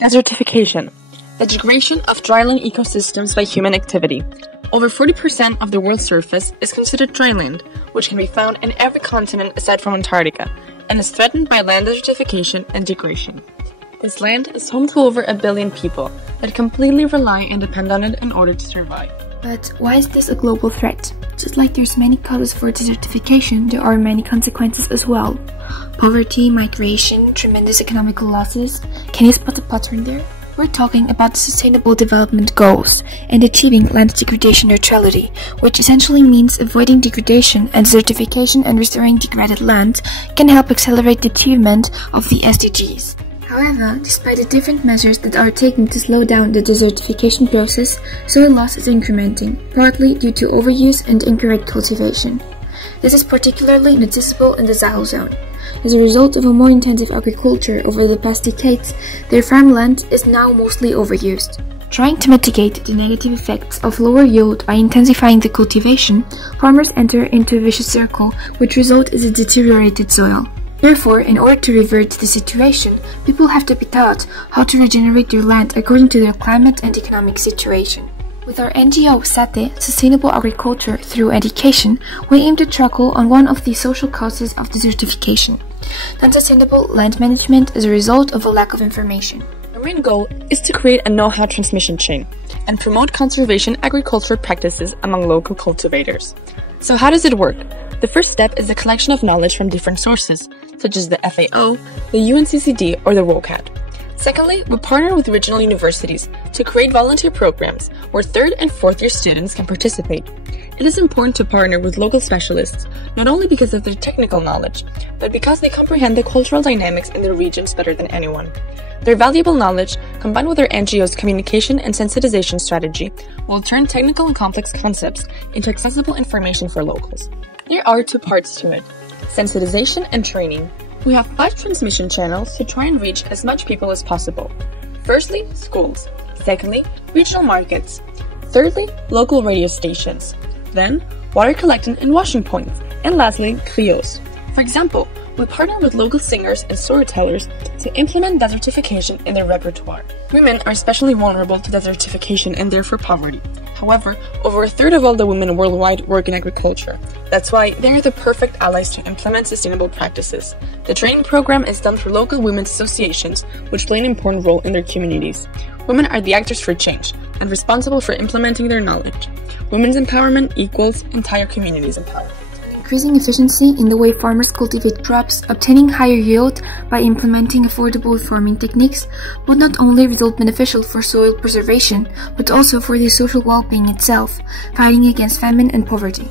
Desertification, the degradation of dryland ecosystems by human activity. Over 40% of the world's surface is considered dryland, which can be found in every continent aside from Antarctica, and is threatened by land desertification and degradation. This land is home to over 1 billion people that completely rely and depend on it in order to survive. But why is this a global threat? Just like there's many causes for desertification, there are many consequences as well. Poverty, migration, tremendous economical losses. Can you spot a pattern there? We're talking about the Sustainable Development Goals and achieving land degradation neutrality, which essentially means avoiding degradation, and desertification and restoring degraded land can help accelerate the achievement of the SDGs. However, despite the different measures that are taken to slow down the desertification process, soil loss is incrementing, partly due to overuse and incorrect cultivation. This is particularly noticeable in the Sahel zone. As a result of a more intensive agriculture over the past decades, their farmland is now mostly overused. Trying to mitigate the negative effects of lower yield by intensifying the cultivation, farmers enter into a vicious circle, which results in a deteriorated soil. Therefore, in order to revert the situation, people have to be taught how to regenerate their land according to their climate and economic situation. With our NGO SATE, Sustainable Agriculture Through Education, we aim to tackle on one of the social causes of desertification, non-sustainable land management as a result of a lack of information. Our main goal is to create a know-how transmission chain and promote conservation agricultural practices among local cultivators. So how does it work? The first step is the collection of knowledge from different sources, such as the FAO, the UNCCD, or the WOCAT. Secondly, we partner with regional universities to create volunteer programs where 3rd and 4th year students can participate. It is important to partner with local specialists, not only because of their technical knowledge, but because they comprehend the cultural dynamics in their regions better than anyone. Their valuable knowledge, combined with our NGO's communication and sensitization strategy, will turn technical and complex concepts into accessible information for locals. There are 2 parts to it: sensitization and training. We have 5 transmission channels to try and reach as much people as possible. Firstly, schools. Secondly, regional markets. Thirdly, local radio stations. Then, water collecting and washing points. And lastly, griots. For example, we partner with local singers and storytellers to implement desertification in their repertoire. Women are especially vulnerable to desertification and therefore poverty. However, over 1/3 of all the women worldwide work in agriculture. That's why they are the perfect allies to implement sustainable practices. The training program is done through local women's associations, which play an important role in their communities. Women are the actors for change and responsible for implementing their knowledge. Women's empowerment equals entire communities empowerment. Increasing efficiency in the way farmers cultivate crops, obtaining higher yield by implementing affordable farming techniques would not only result beneficial for soil preservation, but also for the social well-being itself, fighting against famine and poverty.